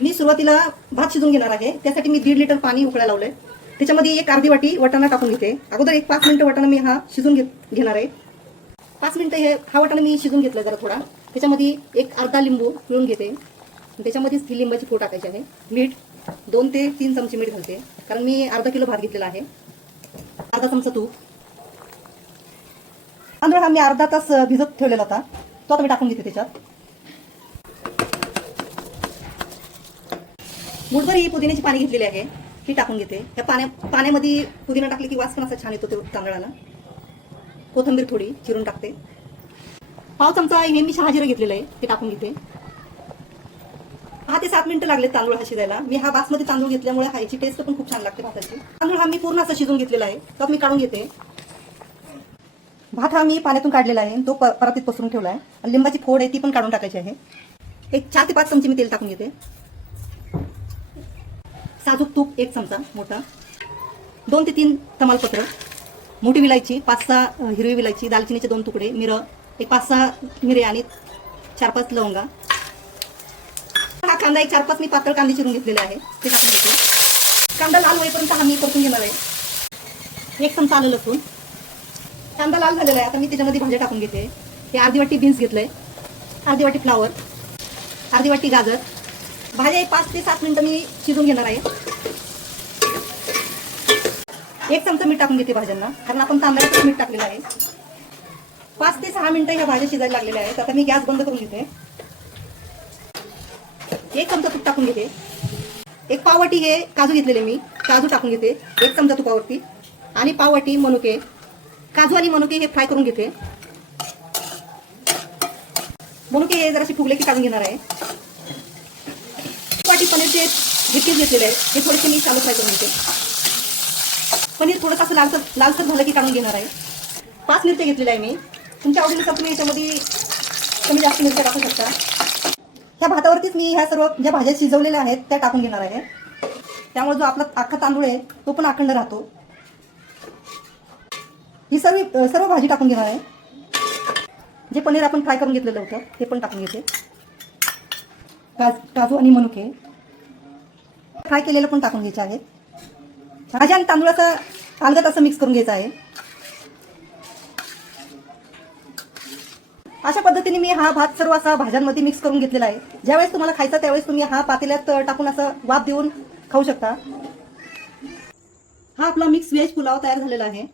मी सुरुवातीला भात शिजून घेणार आहे. त्यासाठी मी 1.5 लिटर पाणी उकळायला लावलंय. त्याच्यामध्ये एक अर्धी वाटी वाटाणा टाकून घेते. अगोदर एक 5 मिनिटं वाटाणा मी हा शिजून घेणार आहे. 5 मिनिटं हा वाटाणा मी शिजून घेतला जरा थोडा. त्याच्यामध्ये एक अर्धा लिंबू पिळून घेते. त्याच्यामध्येच ही लिंबाची फोड टाकायची आहे. मीठ 2 ते 3 चमचे मीठ घालते, कारण मी अर्धा किलो भात घेतलेला आहे. अर्धा चमचा तूप. तांदूळ हा मी अर्धा तास भिजत ठेवलेला होता, तो आता मी टाकून घेते त्याच्यात. मुठभर ही पुदिन्याची पाणी घेतलेली आहे, ही टाकून घेते. ह्या पाण्यामध्ये पुदिना टाकले की वास पण असा छान येतो तांदळाला. कोथिंबीर थोडी चिरून टाकते. पाव चमचा हे मी शहाजिरं घेतलेलं आहे, ते टाकून घेते. 6 ते 7 मिनिटं लागले तांदूळ हा शिजायला. मी हा बासमती तांदूळ घेतल्यामुळे ह्याची टेस्ट पण खूप छान लागते भाताची. तांदूळ हा मी पूर्ण असं शिजून घेतलेला आहे, तर मी काढून घेते. भात हा मी पाण्यातून काढलेला आहे, तो परातीत पसरून ठेवला आहे. आणि लिंबाची फोड आहे ती पण काढून टाकायची आहे. एक 4 ते 5 चमचे मी तेल टाकून घेते. साजूक तूप 1 चमचा मोठा. 2 ते 3 तमालपत्र, मोठी विलायची, 5-6 हिरवी विलायची, दालचिनीचे 2 तुकडे, मिरं, एक 5-6 मिरे आणि 4-5 लवंगा. हा कांदा एक 4-5 मी पातळ कांदे चिरून घेतलेले आहे, ते टाकून घेते. कांदा लाल होईपर्यंत हा मी परतून घेणार आहे. 1 चमचा आलं लसूण. कांदा लाल झालेला आहे, आता मी त्याच्यामध्ये भाज्या टाकून घेते. हे अर्धी वाटी बीन्स घेतलंय, अर्धी वाटी फ्लावर, अर्धी वाटी गाजर. भाज्या 5 ते 7 मिनिटं मी शिजून घेणार आहे. 1 चमचा मीठ टाकून घेते भाज्यांना, कारण आपण तांदळाचं मीठ टाकलेलं आहे. 5 ते 6 मिनिटं ह्या भाज्या शिजायला लागलेल्या आहेत. आता मी गॅस बंद करून घेते. 1 चमचा तूप टाकून घेते. एक पाववाटी हे काजू घेतलेले मी, काजू टाकून घेते 1 चमचा तुपावरती. आणि पाववाटी मनुके. काजू आणि मनुके हे फ्राय करून घेते. मनुके हे जराशी फुगले की काढून घेणार आहे. वाटी पनीरचे झिपके घेतलेले आहेत, हे थोडेसे मी चालू फ्राय करून घेते. पनीर थोडंसं असं लालसर झालं की काढून घेणार आहे. 5 मिरच्या घेतलेल्या आहे मी. तुमच्या आवडीनुसार तुम्ही याच्यामध्ये कमी जास्त मिरच्या टाकू शकता. ह्या भातावरतीच मी ह्या सर्व ज्या भाज्या शिजवलेल्या आहेत त्या टाकून घेणार आहे. त्यामुळे जो आपला अख्खा तांदूळ आहे तो पण अखंड राहतो. ही सर्व भाजी टाकून घेणार आहे. जे पनीर आपण फ्राय करून घेतलेलं होतं ते पण टाकून घेते. काजू आणि मनुके फ्राय केलेलं पण टाकून घ्यायचे आहे. भाज्या आणि तांदूळाचा अलगद असं मिक्स करून घ्यायचं आहे. अशा पद्धतीने मी हा भात सर्व असा भाज्यांमध्ये मिक्स करून घेतलेला आहे. ज्यावेळेस तुम्हाला खायचा त्यावेळेस तुम्ही हा पातेल्यात टाकून असं वाफ देऊन खाऊ शकता. हा आपला मिक्स व्हेज पुलाव तयार झालेला आहे.